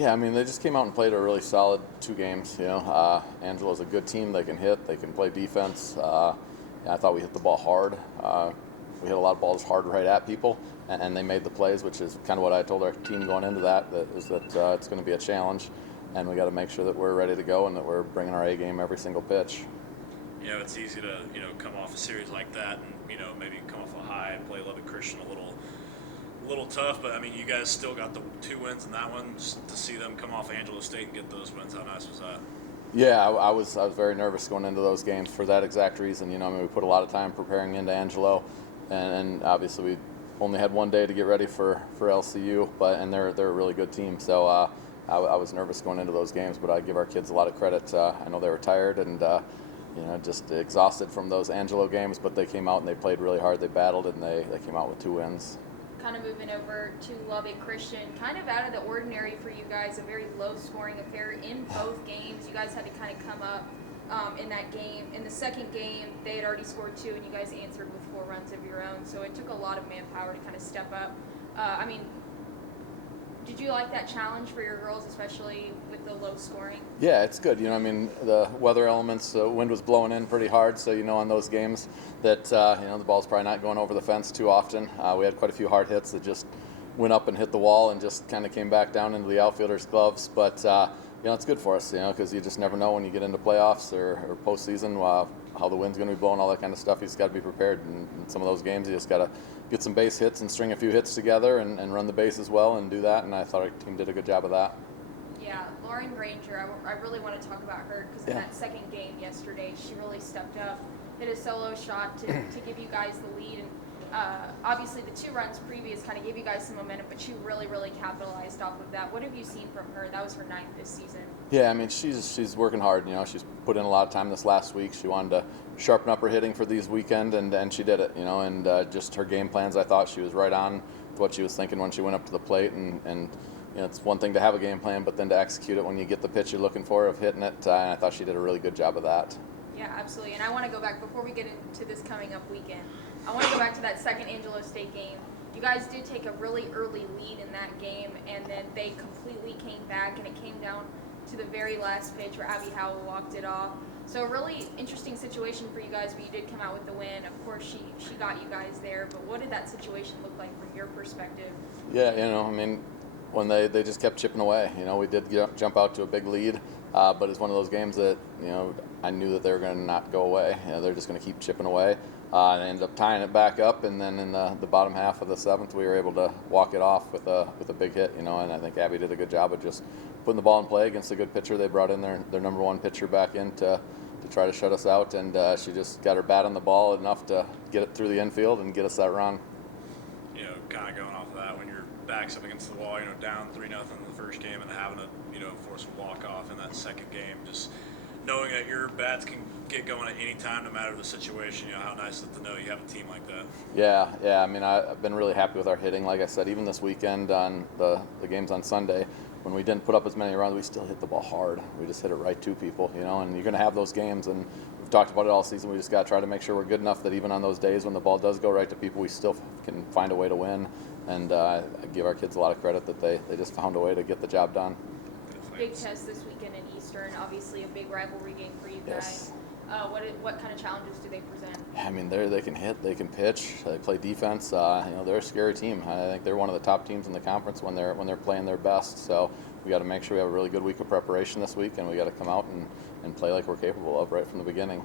Yeah, I mean, they just came out and played a really solid 2 games. Angelo's a good team. They can hit. They can play defense. I thought we hit the ball hard. We hit a lot of balls hard right at people, and they made the plays, which is kind of what I told our team going into that. That is that it's going to be a challenge, and we got to make sure that we're ready to go and that we're bringing our A game every single pitch. It's easy to come off a series like that and maybe come off a high and play Lubbock Christian a little tough, but I mean, you guys still got the 2 wins in that one. Just to see them come off Angelo State and get those wins, how nice was that? Yeah, I was very nervous going into those games for that exact reason. We put a lot of time preparing into Angelo, and obviously we only had 1 day to get ready for LCU, and they're a really good team. So I was nervous going into those games, but I give our kids a lot of credit. I know they were tired and just exhausted from those Angelo games, but they came out and they played really hard. They battled and they came out with 2 wins. Kind of moving over to Lubbock Christian, kind of out of the ordinary for you guys, a very low-scoring affair in both games. You guys had to kind of come up in that game. In the second game, they had already scored 2, and you guys answered with 4 runs of your own, so it took a lot of manpower to kind of step up. Did you like that challenge for your girls, especially with the low scoring? Yeah, it's good. The weather elements, wind was blowing in pretty hard, so on those games that the ball's probably not going over the fence too often. We had quite a few hard hits that just went up and hit the wall and just kind of came back down into the outfielders' gloves. But it's good for us, because you just never know when you get into playoffs or postseason how the wind's going to be blowing, all that kind of stuff. You just got to be prepared. And in some of those games, you just got to get some base hits and string a few hits together and run the bases well and do that. And I thought our team did a good job of that. Yeah, Lauren Granger, I really want to talk about her because in that second game yesterday, she really stepped up, hit a solo shot to give you guys the lead. And obviously the 2 runs previous kind of gave you guys some momentum, but she really, really capitalized off of that. What have you seen from her? That was her 9th this season. Yeah, I mean, she's working hard. She's put in a lot of time this last week. She wanted to sharpen up her hitting for these weekend, and she did it, and just her game plans, I thought she was right on with what she was thinking when she went up to the plate, and it's one thing to have a game plan, but then to execute it when you get the pitch you're looking for of hitting it, and I thought she did a really good job of that. Yeah, absolutely. And I want to go back, before we get into this coming up weekend, I want to go back to that second Angelo State game. You guys did take a really early lead in that game, and then they completely came back, and it came down to the very last pitch where Abby Howell walked it off. So a really interesting situation for you guys, but you did come out with the win. Of course, she got you guys there, but what did that situation look like from your perspective? Yeah, when they just kept chipping away. We did jump out to a big lead, but it's one of those games that, I knew that they were going to not go away. They're just going to keep chipping away. And ended up tying it back up, and then in the bottom half of the 7th, we were able to walk it off with a big hit, and I think Abby did a good job of just putting the ball in play against a good pitcher. They brought in their number 1 pitcher back in to try to shut us out, and she just got her bat on the ball enough to get it through the infield and get us that run. Kind of going off of that, when your back's up against the wall, down 3-0 in the first game and having to, force a walk-off in that second game, just knowing that your bats can get going at any time, no matter the situation, how nice is it to know you have a team like that? Yeah. I mean, I've been really happy with our hitting. Like I said, even this weekend on the games on Sunday, when we didn't put up as many runs, we still hit the ball hard. We just hit it right to people, and you're going to have those games, and we've talked about it all season. We just got to try to make sure we're good enough that even on those days when the ball does go right to people, we still can find a way to win. And I give our kids a lot of credit that they just found a way to get the job done. Big test this weekend in Eastern, obviously a big rivalry game for you guys. Yes. What kind of challenges do they present? I mean, they can hit, they can pitch, they play defense. They're a scary team. I think they're one of the top teams in the conference when they're playing their best. So we got to make sure we have a really good week of preparation this week, and we got to come out and play like we're capable of right from the beginning.